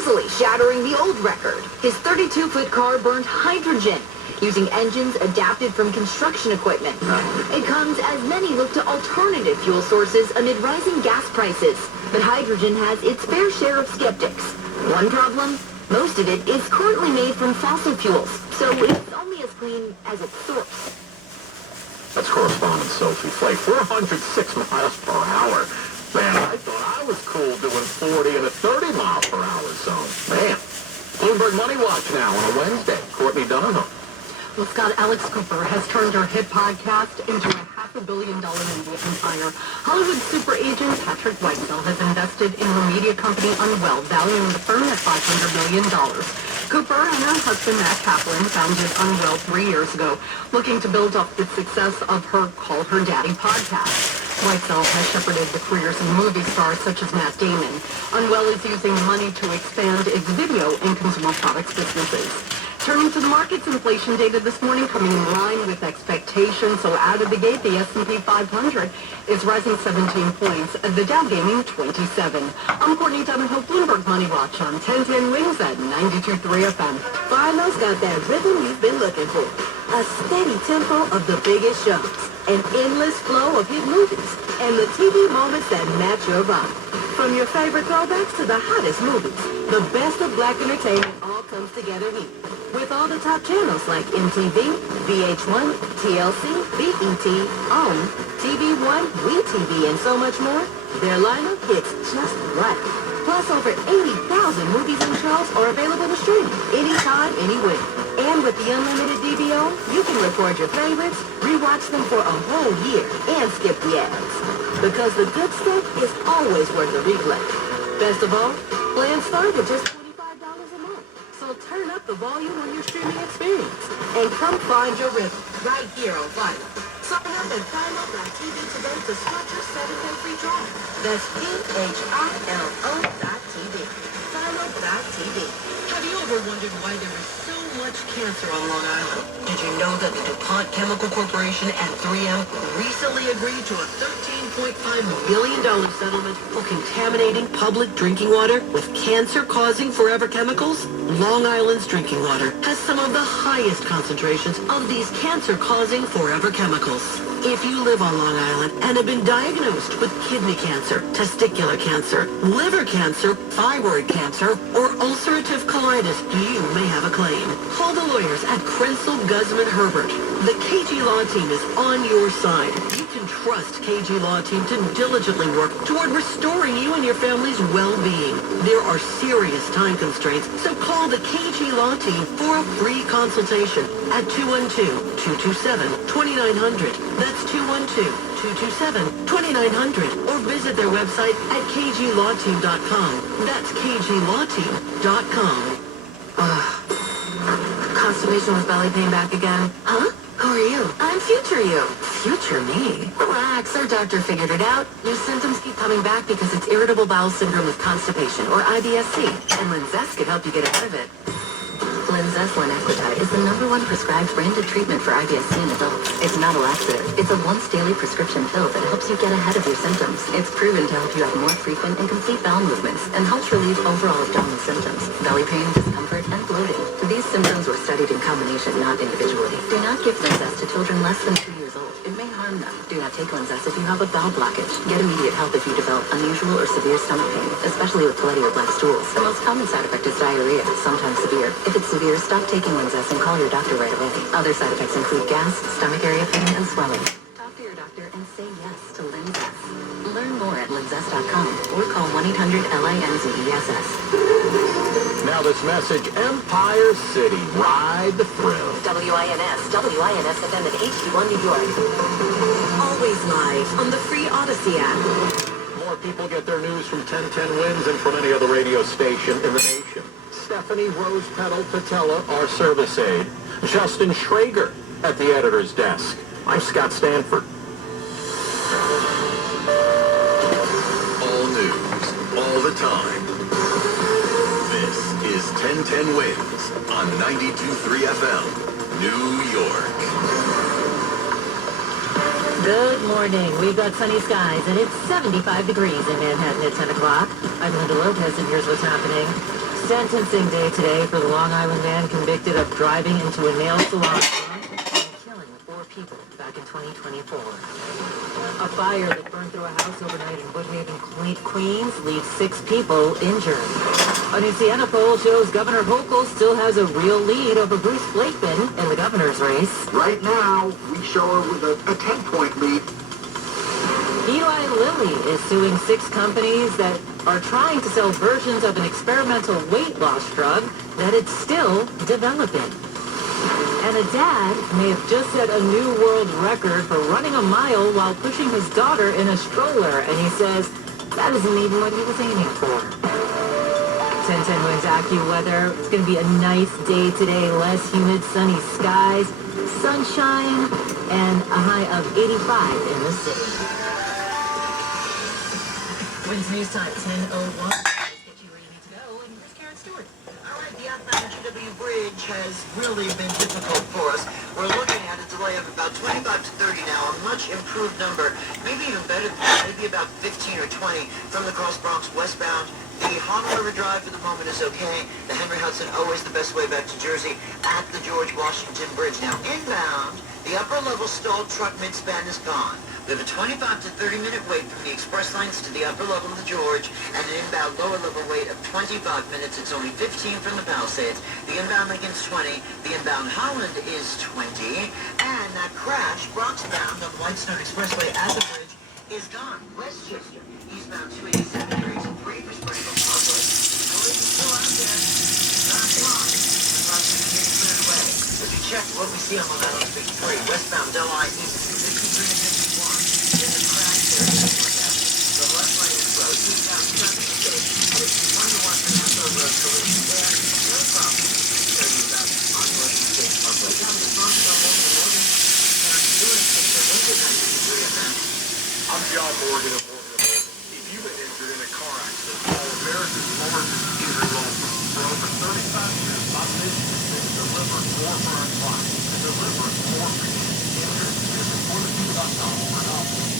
easily shattering the old record. His 32-foot car burned hydrogen, using engines adapted from construction equipment. It comes as many look to alternative fuel sources amid rising gas prices. But hydrogen has its fair share of skeptics. One problem? Most of it is currently made from fossil fuels, so it's only as clean as its source. That's correspondent Sophie Flake. 406 miles per hour. Man, I thought I was cool doing 40 in a 30-mile-per-hour zone. Man. Bloomberg Money Watch now on a Wednesday. Courtney Donahoe. Well, Scott, Alex Cooper has turned her hit podcast into a $500 million media empire. Hollywood super agent Patrick Whitesell has invested in her media company Unwell, valuing the firm at $500 million. Cooper and her husband, Matt Kaplan, founded Unwell 3 years ago, looking to build up the success of her Call Her Daddy podcast. Whitesell has shepherded the careers of movie stars such as Matt Damon. Unwell is using money to expand its video and consumer products businesses. Turning to the markets, inflation data this morning coming in line with expectations. So out of the gate, the S&P 500 is rising 17 points. The Dow gaining 27. I'm Courtney Donahoe, Bloomberg Money Watch on 1010 Wings at 92.3 FM. Philo got that rhythm you've been looking for. A steady tempo of the biggest shows. An endless flow of hit movies. And the TV moments that match your vibe. From your favorite throwbacks to the hottest movies. The best of black entertainment all comes together here. With all the top channels like MTV, VH1, TLC, BET, OWN, TV1, WeTV, and so much more, their lineup hits just right. Plus, over 80,000 movies and shows are available to stream anytime, anywhere. And with the unlimited DVO, you can record your favorites, rewatch them for a whole year, and skip the ads. Because the good stuff is always worth a replay. Best of all, plans start at just $25 a month. So turn up the volume on your streaming experience. And come find your rhythm right here on Philo. Sign up at Philo.tv today to start your 7-day free trial. That's PHILO.tv. Philo.tv. Have you ever wondered why there is so much cancer on Long Island? Did you know that the DuPont Chemical Corporation and 3M recently agreed to a $13.5 million settlement for contaminating public drinking water with cancer-causing forever chemicals? Long Island's drinking water has some of the highest concentrations of these cancer-causing forever chemicals. If you live on Long Island and have been diagnosed with kidney cancer, testicular cancer, liver cancer, thyroid cancer, or ulcerative colitis, you may have a claim. Call the lawyers at Krensel, Guzman, Herbert. The KG Law Team is on your side. You can trust KG Law Team to diligently work toward restoring you and your family's well-being. There are serious time constraints, so call the KG Law Team for a free consultation at 212-227-2900. That's 212-227-2900. Or visit their website at kglawteam.com. That's kglawteam.com. Constipation with belly pain back again. Huh? Who are you? I'm future you. Future me? Relax, our doctor figured it out. Your symptoms keep coming back because it's irritable bowel syndrome with constipation, or IBS-C. And Linzess could help you get out of it. Linzess Linaclotide is the #1 prescribed branded treatment for IBS-C in adults. It's not a laxative. It's a once-daily prescription pill that helps you get ahead of your symptoms. It's proven to help you have more frequent and complete bowel movements and helps relieve overall abdominal symptoms, belly pain, discomfort, and bloating. These symptoms were studied in combination, not individually. Do not give Linzess to children less than 2 years old. It may harm them. Do not take Linzess if you have a bowel blockage. Get immediate help if you develop unusual or severe stomach pain, especially with bloody or black stools. The most common side effect is diarrhea, sometimes severe. If it's severe, stop taking Linzess and call your doctor right away. Other side effects include gas, stomach area pain, and swelling. Talk to your doctor and say yes to Linzess. Learn more at linzess.com or call 1-800-LINZESS. Now this message, Empire City, ride the thrill. WINS FM in HD1 New York. Always live on the free Odyssey app. More people get their news from 1010 Wins than from any other radio station in the nation. Stephanie Rose Petal Patella, our service aide. Justin Schrager at the editor's desk. I'm Scott Stanford. All news, all the time. This is 1010 Wins on 92.3 FM, New York. Good morning. We've got sunny skies, and it's 75 degrees in Manhattan at 10 o'clock. I'm Linda Lopez, and here's what's happening. Sentencing day today for the Long Island man convicted of driving into a nail salon and killing 4 people back in 2024. A fire that burned through a house overnight in Woodhaven, Queens, leaves 6 people injured. A new Siena poll shows Governor Hochul still has a real lead over Bruce Blakeman in the governor's race. Right now, we show her with a 10-point lead. Eli Lilly is suing 6 companies that are trying to sell versions of an experimental weight loss drug that it's still developing. And a dad may have just set a new world record for running a mile while pushing his daughter in a stroller, and he says that isn't even what he was aiming for. 1010 Winds AccuWeather. It's going to be a nice day today. Less humid, sunny skies, sunshine, and a high of 85 in the city. Winds News Time 10:01. Get you where you need to go, and here's Karen Stewart. All right, the outbound GW Bridge has really been difficult for us. We're looking at a delay of about 25 to 30 now, a much improved number, maybe even better than that, maybe about 15 or 20 from the Cross Bronx westbound. The Honolulu Drive for the moment is okay. The Henry Hudson, always the best way back to Jersey, at the George Washington Bridge. Now, inbound, the upper level stalled truck midspan is gone. We have a 25 to 30 minute wait from the express lanes to the upper level of the George, and an inbound lower level wait of 25 minutes. It's only 15 from the Palisades. The inbound Lincoln's 20. The inbound Holland is 20. And that crash, Bronx bound on Whitestone Expressway at the bridge, is gone. Westchester, eastbound 287 degrees and 3 for Springfield Parkway. Police is still out there. Not long. The crossing is getting cleared away. As we check what we see on Long Island 53, westbound Delhi East 53 and 51. There's a crash there. The left lane is closed. Eastbound traffic is safe. And it's 1-1 for Nassau Road. Collision there. No problem. So you got on North State Parkway. Down the front of Morgan. Karen Stewart, picture Lincoln 93 FM. I'm John Morgan of Morgan & Morgan. If you've been injured in a car accident, call America's Largest Injury Law Firm. For over 35 years, my mission has been to deliver more for our clients, to deliver more for you. Injured, visit MorganPeak.com for an option.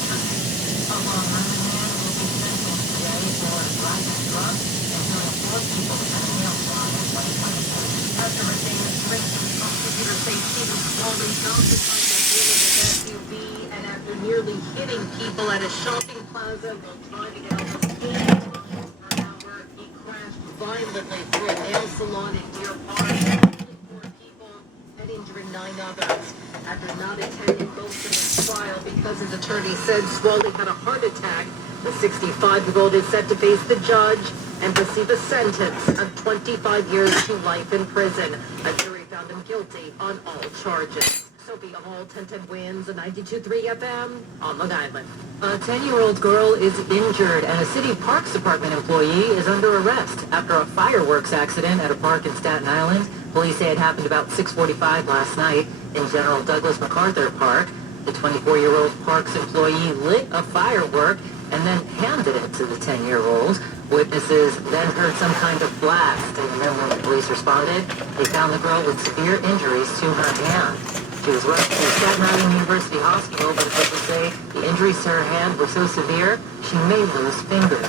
A Long Island man will be sentenced today for driving drunk and killing 4 people at a nail salon in 2022. After a famous race of computer safety was slowly dumped inside the wheel of his SUV, and after nearly hitting people at a shopping plaza while driving at almost 80 miles per hour, he crashed violently through a nail salon in Deer Park, killing 4 people and injuring 9 others. After not attending most of his trial because his attorney said Swally had a heart attack, the 65-year-old is set to face the judge and receive a sentence of 25 years to life in prison. A jury found him guilty on all charges. Sophia Hall, 1010 Winds, 92.3 FM on Long Island. A 10-year-old girl is injured and a city parks department employee is under arrest after a fireworks accident at a park in Staten Island. Police say it happened about 6:45 last night in General Douglas MacArthur Park. The 24-year-old parks employee lit a firework and then handed it to the 10-year-old. Witnesses then heard some kind of blast, and then when the police responded, they found the girl with severe injuries to her hand. She was rushed to Staten Island University Hospital, but officials say the injuries to her hand were so severe, she may lose fingers.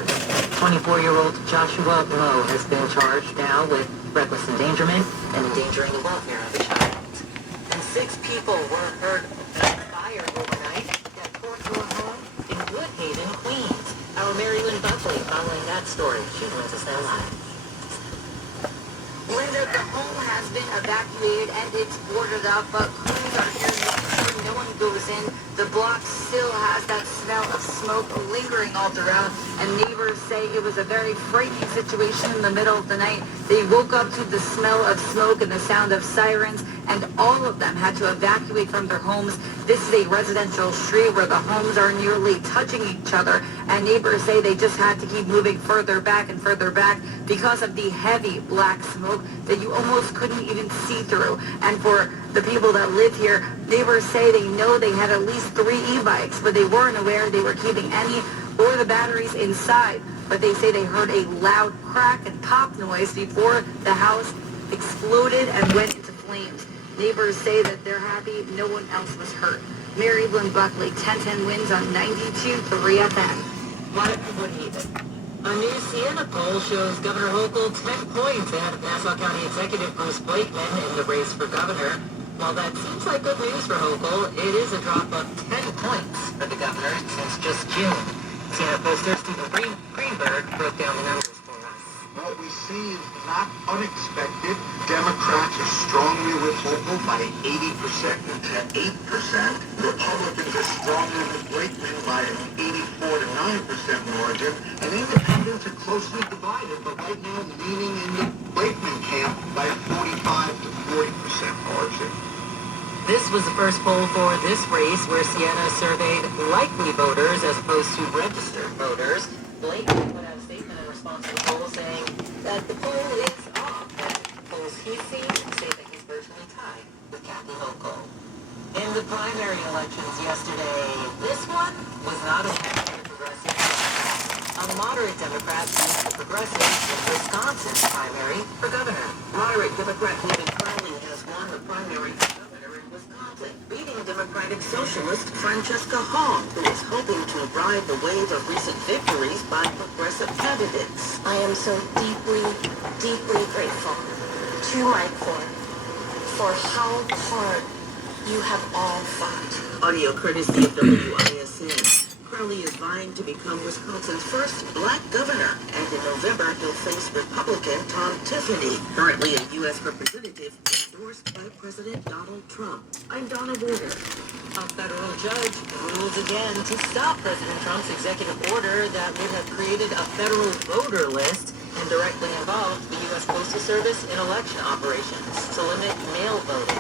24-year-old Joshua Lowe has been charged now with reckless endangerment and endangering the welfare of a child. And 6 people were hurt by fire overnight that tore through a home in Woodhaven, Queens. Our Mary Lynn Buckley following that story. She joins us now live. Linda, the home has been evacuated and it's boarded up, but crews are here making sure no one goes in. The block still has that smell of smoke lingering all throughout, and neighbors say it was a very frightening situation in the middle of the night. They woke up to the smell of smoke and the sound of sirens, and all of them had to evacuate from their homes. This is a residential street where the homes are nearly touching each other, and neighbors say they just had to keep moving further back and further back because of the heavy black smoke that you almost couldn't even see through. And for the people that live here, neighbors say they know they had at least 3 e-bikes, but they weren't aware they were keeping any or the batteries inside. But they say they heard a loud crack and pop noise before the house exploded and went into flames. Neighbors say that they're happy no one else was hurt. Mary Lynn Buckley, 1010 Winds on 92.3 FM. Live from Woodhaven. A new Siena poll shows Governor Hochul 10 points ahead of Nassau County Executive Bruce Blakeman in the race for governor. While that seems like good news for Hochul, it is a drop of 10 points for the governor since just June. Siena pollster Stephen Greenberg broke down the numbers for us. What we see is not unexpected. Democrats are strongly with Hochul by 80% to 8%. Republicans are stronger with Blakeman by an 84 to 9% margin. And independents are closely divided, but right now leaning in the Blakeman camp by a 45 to 40% margin. This was the first poll for this race where Siena surveyed likely voters as opposed to registered voters. Blakeman put out a statement in response to the poll saying that the poll is off. Polls he's seen say that he's virtually tied with Kathy Hochul. In the primary elections yesterday, this one was not a win for the progressive. A moderate Democrat beat the progressives in Wisconsin's primary for governor. Moderate Democrat David Crowley has won the primary for governor in Wisconsin, beating Democratic Socialist Francesca Hall, who is hoping to ride the wave of recent victories by progressive candidates. I am so deeply, deeply grateful to my core for how hard you have all fought. Audio courtesy of WISN. Crowley is vying to become Wisconsin's first black governor, and in November he'll face Republican Tom Tiffany, currently a U.S. representative endorsed by President Donald Trump. I'm Donna Warner. A federal judge rules again to stop President Trump's executive order that would have created a federal voter list and directly involved the U.S. Postal Service in election operations to limit mail voting.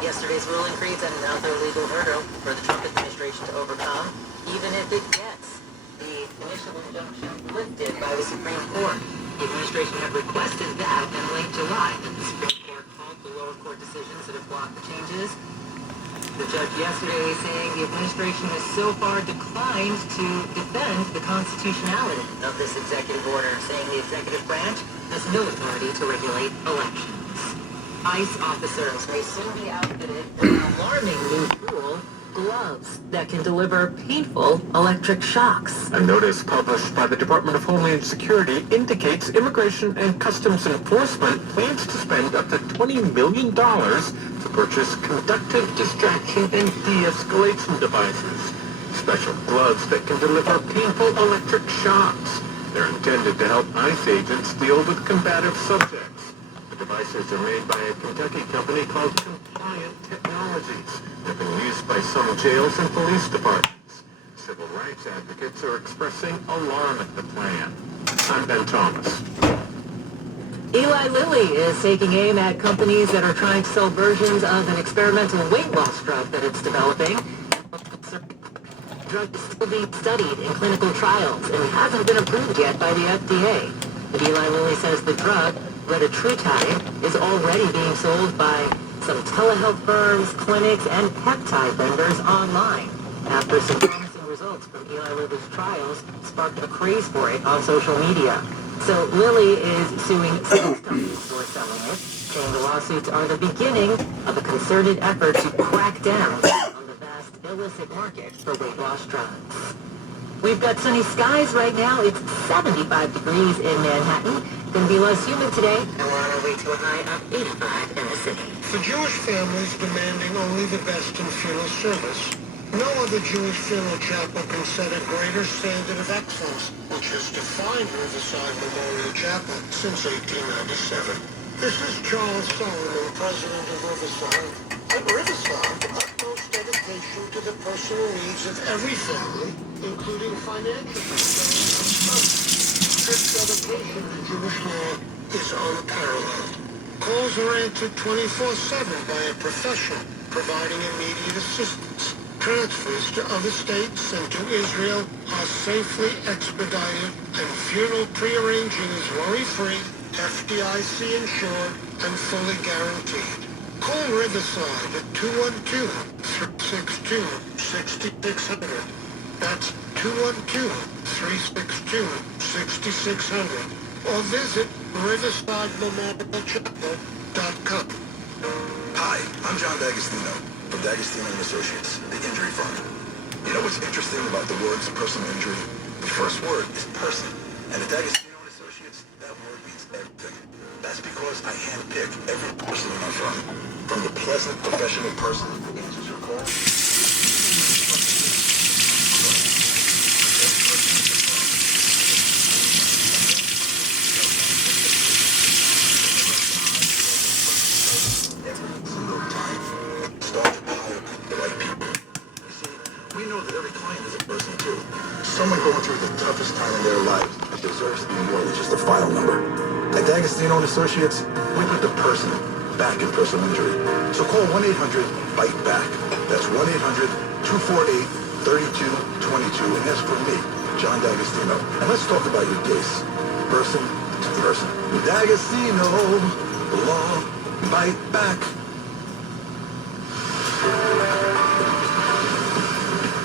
Yesterday's ruling creates another legal hurdle for the Trump administration to overcome, even if it gets the initial injunction lifted by the Supreme Court. The administration had requested that in late July, but the Supreme Court called the lower court decisions that have blocked the changes. The judge yesterday saying the administration has so far declined to defend the constitutionality of this executive order, saying the executive branch has no authority to regulate elections. ICE officers may soon be outfitted with an alarming new tool, gloves that can deliver painful electric shocks. A notice published by the Department of Homeland Security indicates Immigration and Customs Enforcement plans to spend up to $20 million to purchase conductive distraction and de-escalation devices, special gloves that can deliver painful electric shocks. They're intended to help ICE agents deal with combative subjects. The devices are made by a Kentucky company called Compliant Technologies. They've been used by some jails and police departments. Civil rights advocates are expressing alarm at the plan. I'm Ben Thomas. Eli Lilly is taking aim at companies that are trying to sell versions of an experimental weight loss drug that it's developing. The drug is still being studied in clinical trials and hasn't been approved yet by the FDA. But Eli Lilly says the drug, retatrutide, is already being sold by some telehealth firms, clinics, and peptide vendors online. After some promising results from Eli Lilly's trials sparked a craze for it on social media. So Lilly is suing 6 companies who are selling it, saying the lawsuits are the beginning of a concerted effort to crack down on the vast illicit market for weight loss drugs. We've got sunny skies right now. It's 75 degrees in Manhattan. Going to be less humid today, and we're on our way to a high of 85 in the city. For Jewish families demanding only the best in funeral service, no other Jewish funeral chapel can set a greater standard of excellence, which has defined Riverside Memorial Chapel since 1897. This is Charles Solomon, president of Riverside. At Riverside, the utmost dedication to the personal needs of every family, including financial concerns. Strict dedication to Jewish law is unparalleled. Calls are answered 24/7 by a professional providing immediate assistance. Transfers to other states and to Israel are safely expedited, and funeral pre-arranging is worry-free, FDIC insured, and fully guaranteed. Call Riverside at 212-362-6600. That's 212-362-6600. Or visit riversidememorialchapel.com. Hi, I'm John D'Agostino from D'Agostino & Associates, the injury firm. You know what's interesting about the words personal injury? The first word is person. And at D'Agostino and Associates, that word means everything. That's because I handpick every person in my firm. From the pleasant professional person who answers your call. Every single time. Start to hire the right people. You see, we know that every client is a person too. Someone going through the toughest time in their life deserves to be more than just a file number. At D'Agostino and Associates, we put the person back in personal injury. So call 1-800-BITE-BACK. That's 1-800-248-3222 and ask for me, John D'Agostino. And let's talk about your case, person to person. D'Agostino, law, bite back.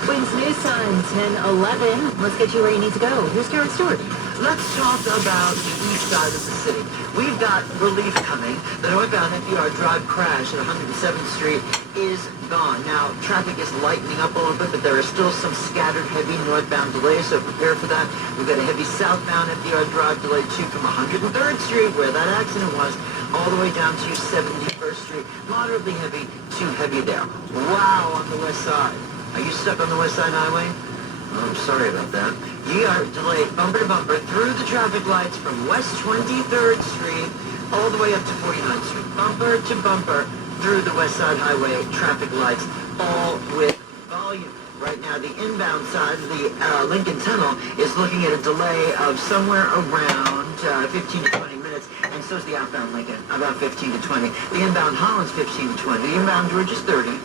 Queens News Time, 10:11. Let's get you where you need to go. Here's Karen Stewart. Let's talk about the east side of the city. We've got relief coming. The northbound NPR Drive crash at 107th Street is gone. Now, traffic is lightening up a little bit, but there are still some scattered heavy northbound delays, so prepare for that. We've got a heavy southbound NPR Drive delay, too, from 103rd Street, where that accident was, all the way down to 71st Street. Moderately heavy, too heavy there. Wow, on the west side. Are you stuck on the West Side Highway? Oh, I'm sorry about that. You are delayed bumper to bumper through the traffic lights from West 23rd Street all the way up to 49th Street. Bumper to bumper through the West Side Highway traffic lights, all with volume. Right now, the inbound side of the Lincoln Tunnel is looking at a delay of somewhere around 15 to 20 minutes, and so is the outbound Lincoln, about 15 to 20. The inbound Holland's 15 to 20. The inbound George is 30.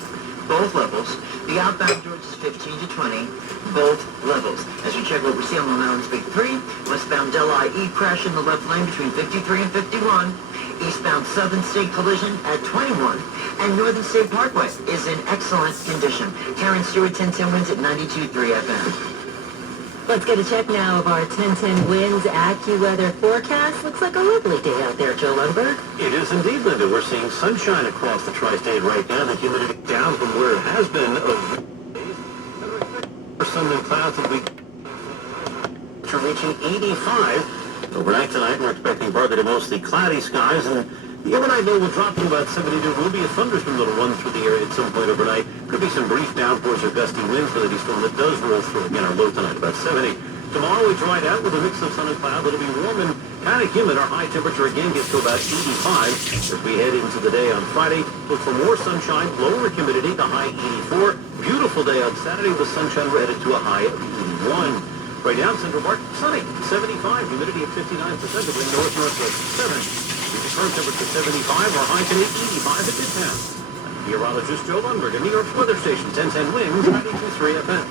Both levels. The outbound George is 15 to 20, both levels. As we check what we see on Long Island's Big 3, westbound Del IE crash in the left lane between 53 and 51, eastbound Southern State collision at 21, and Northern State Parkway is in excellent condition. Karen Stewart, 1010 wins at 92.3 FM. Let's get a check now of our 1010 winds AccuWeather forecast. Looks like a lovely day out there, Joe Lundberg. It is indeed, Linda. We're seeing sunshine across the tri-state right now. The humidity down from where it has been over days. For sun and clouds will be reaching 85. Overnight tonight, we're expecting partly to mostly cloudy skies, and the overnight low will drop to about 72. There will be a thunderstorm that will run through the area at some point overnight. Could be some brief downpours or gusty winds for the storm that does roll through. Again, our low tonight about 70. Tomorrow we dry out with a mix of sun and cloud. It'll be warm and kind of humid. Our high temperature again gets to about 85 as we head into the day on Friday. Look for more sunshine, lower humidity, the high 84. Beautiful day on Saturday with sunshine. We're headed to a high of 81. Right now in Central Park, sunny, 75, humidity at 59%, the wind north-northwest 7. The current temperature 75, our high today 85 at Midtown. Meteorologist Joe Lundberg, New York's weather station, 1010 winds, 92.3 FM.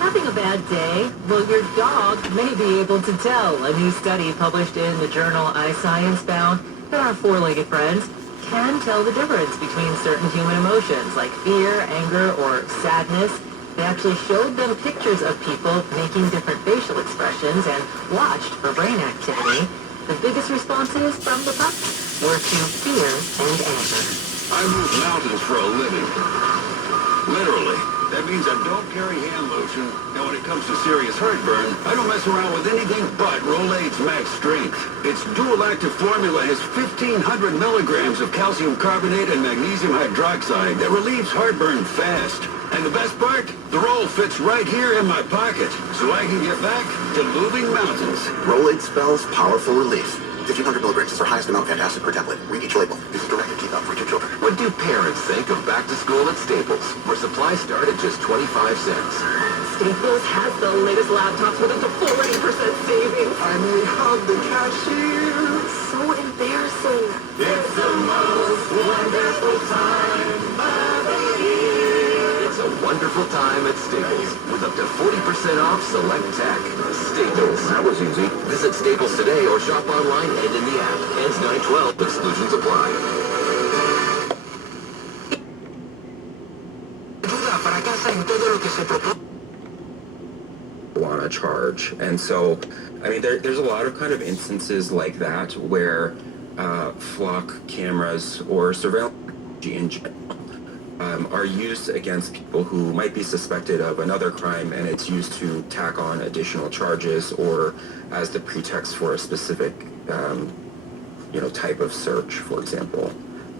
Having a bad day? Well, your dog may be able to tell. A new study published in the journal iScience found that our four-legged friends can tell the difference between certain human emotions like fear, anger, or sadness. They actually showed them pictures of people making different facial expressions and watched for brain activity. The biggest responses from the pups were to fear and anger. I move mountains for a living. Literally. That means I don't carry hand lotion, and when it comes to serious heartburn, I don't mess around with anything but Rollade's Max Strength. Its dual-active formula has 1,500 milligrams of calcium carbonate and magnesium hydroxide that relieves heartburn fast. And the best part? The roll fits right here in my pocket, so I can get back to moving mountains. Rolade spells powerful relief. 1,500 milligrams is our highest amount of antacid per tablet. Read each label. Use a directed keep up for 2 children. What do parents think of back to school at Staples, where supplies start at just 25 cents? Staples has the latest laptops with up to 40% savings. I may hug the cashier. So embarrassing. It's the most wonderful time of the year. It's a wonderful time at Staples, with up to 40% off select tech. Staples. That was easy. Visit Staples today or shop online and in the app. Ends 9/12. Exclusions apply. Want to charge, and so I mean there's a lot of kind of instances like that where flock cameras or surveillance in general are used against people who might be suspected of another crime, and it's used to tack on additional charges or as the pretext for a specific, type of search, for example.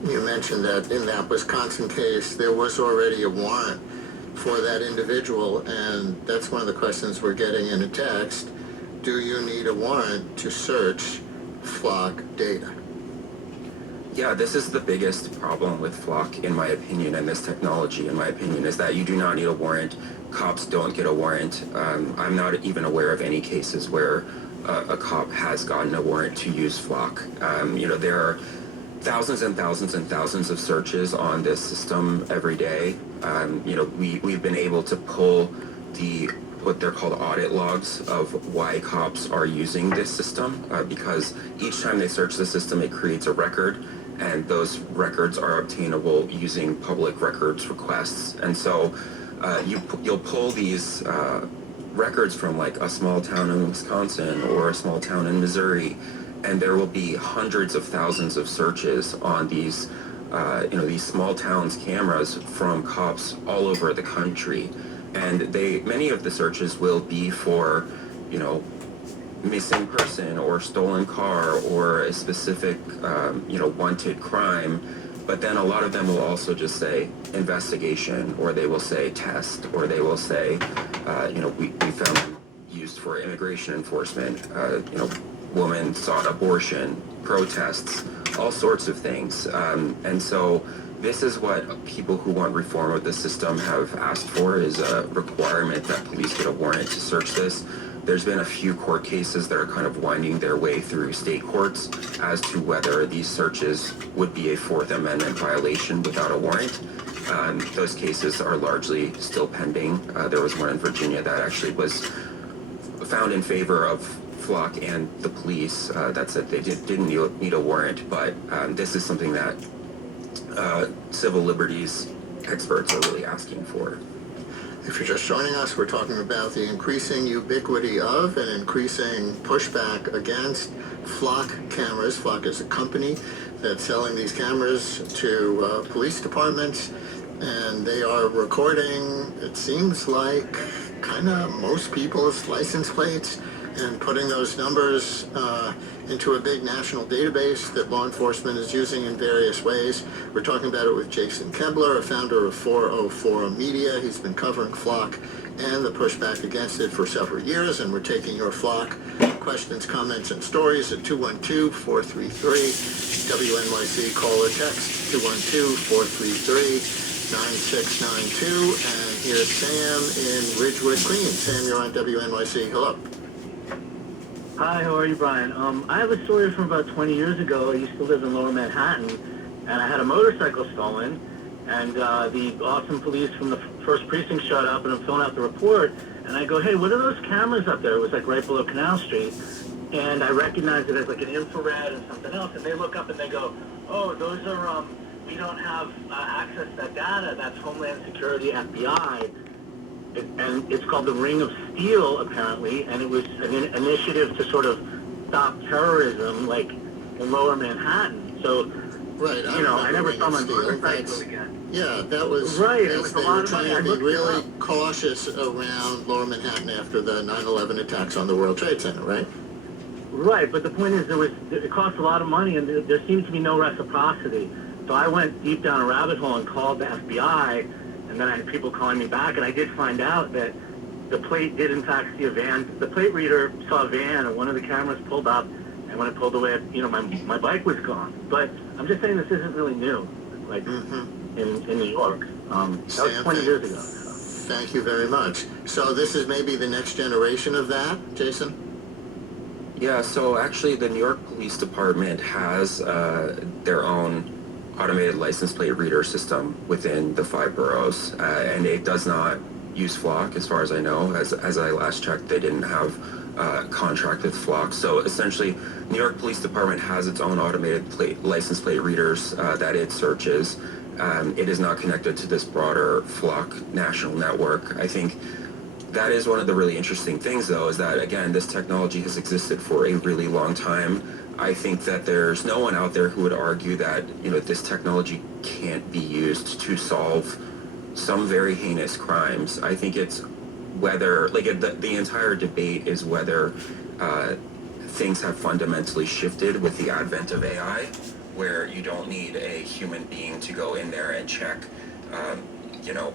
You mentioned that in that Wisconsin case, there was already a warrant for that individual, and that's one of the questions we're getting in a text. Do you need a warrant to search flock data? Yeah, this is the biggest problem with flock, in my opinion, and this technology, in my opinion, is that you do not need a warrant. Cops don't get a warrant. I'm not even aware of any cases where a cop has gotten a warrant to use flock. There are thousands and thousands and thousands of searches on this system every day. We've been able to pull what they're called audit logs of why cops are using this system, because each time they search the system, it creates a record, and those records are obtainable using public records requests. And so you'll pull these records from like a small town in Wisconsin or a small town in Missouri, and there will be hundreds of thousands of searches on these small towns cameras from cops all over the country. And many of the searches will be for, missing person or stolen car or a specific, wanted crime. But then a lot of them will also just say investigation, or they will say test, or they will say, we found them used for immigration enforcement, woman sought abortion, protests, all sorts of things. And so this is what people who want reform of the system have asked for, is a requirement that police get a warrant to search this. There's been a few court cases that are kind of winding their way through state courts as to whether these searches would be a Fourth Amendment violation without a warrant. Those cases are largely still pending. There was one in Virginia that actually was found in favor of flock and the police that said they didn't need a warrant, but this is something that civil liberties experts are really asking for. If you're just joining us, we're talking about the increasing ubiquity of and increasing pushback against flock cameras. Flock is a company that's selling these cameras to police departments, and they are recording, it seems like, kind of most people's license plates and putting those numbers into a big national database that law enforcement is using in various ways. We're talking about it with Jason Kebler, a founder of 404 Media. He's been covering flock and the pushback against it for several years, and we're taking your flock questions, comments, and stories at 212-433-WNYC. Call or text 212-433-9692. And here's Sam in Ridgewood, Queens. Sam, you're on WNYC. Hello. Hi, how are you, Brian? I have a story from about 20 years ago. I used to live in Lower Manhattan, and I had a motorcycle stolen, and the awesome police from the first precinct showed up, and I'm filling out the report, and I go, hey, what are those cameras up there? It was like right below Canal Street, and I recognized it as like an infrared and something else, and they look up and they go, oh, those are, we don't have access to that data. That's Homeland Security, FBI. And it's called the Ring of Steel, apparently, and it was an initiative to sort of stop terrorism, like in Lower Manhattan. So, right, I never saw my motorcycle again. Yeah, that was right. It was a they lot were of trying money. to be really cautious around Lower Manhattan after the 9/11 attacks on the World Trade Center, right? Right, but the point is, it cost a lot of money, and there seemed to be no reciprocity. So I went deep down a rabbit hole and called the FBI. And then I had people calling me back, and I did find out that the plate did in fact see a van. The plate reader saw a van, and one of the cameras pulled up, and when it pulled away, my bike was gone. But I'm just saying this isn't really new, like in New York. That was 20 years ago. So. Thank you very much. So this is maybe the next generation of that, Jason? Yeah, so actually the New York Police Department has their own automated license plate reader system within the 5 boroughs, and it does not use flock, as far as I know. As I last checked, they didn't have a contract with flock. So essentially, New York Police Department has its own automated license plate readers that it searches. It is not connected to this broader flock national network. I think that is one of the really interesting things, though, is that, again, this technology has existed for a really long time. I think that there's no one out there who would argue that, you know, this technology can't be used to solve some very heinous crimes. I think it's whether, like, the entire debate is whether things have fundamentally shifted with the advent of AI, where you don't need a human being to go in there and check, you know,